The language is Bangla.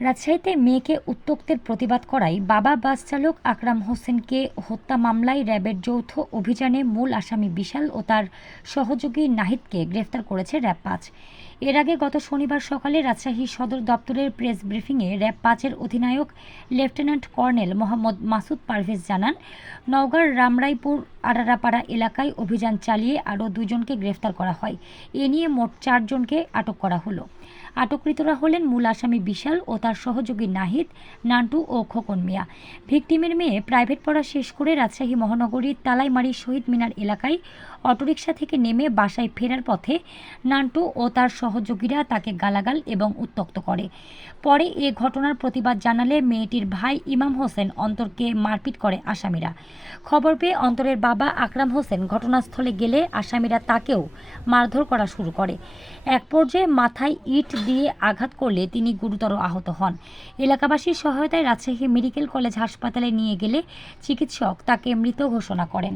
রাজশাহীতে মেয়েকে উত্তক্তের প্রতিবাদ করায় বাবা বাস চালক আকরাম হোসেনকে হত্যা মামলায় র্যাবের যৌথ অভিযানে মূল আসামি বিশাল ও তার সহযোগী নাহিদকে গ্রেফতার করেছে র্যাব পাঁচ। এর আগে গত শনিবার সকালে রাজশাহী সদর দপ্তরের প্রেস ব্রিফিংয়ে র্যাব পাঁচের অধিনায়ক লেফটেন্যান্ট কর্নেল মোহাম্মদ মাসুদ পারভেজ জানান, নওগাঁর রামরাইপুর আড়ারাপাড়া এলাকায় অভিযান চালিয়ে আরও দুজনকে গ্রেফতার করা হয়। এ নিয়ে মোট চারজনকে আটক করা হলো। আটককৃতরা হলেন মূল আসামি বিশাল ও তার সহযোগী নাহিদ, নান্টু ও খোকন মিয়া। ভিকটিমের মেয়ে প্রাইভেট পড়া শেষ করে রাজশাহী মহানগরীর তালাইমারি শহীদ মিনার এলাকায় অটোরিকশা থেকে নেমে বাসায় ফেরার পথে নান্টু ও তার সহযোগীরা তাকে গালাগাল এবং উত্তক্ত করে। পরে এ ঘটনার প্রতিবাদ জানালে মেয়েটির ভাই ইমাম হোসেন অন্তরকে মারপিট করে আসামিরা। খবর পেয়ে অন্তরের বাবা আকরাম হোসেন ঘটনাস্থলে গেলে আসামিরা তাকেও মারধর করা শুরু করে। এক পর্যায়ে মাথায় ইট দিয়ে আঘাত করলে তিনি গুরুতর আহত হন। এলাকাবাসীর সহায়তায় রাজশাহী মেডিকেল কলেজ হাসপাতালে নিয়ে গেলে চিকিৎসক তাকে মৃত ঘোষণা করেন।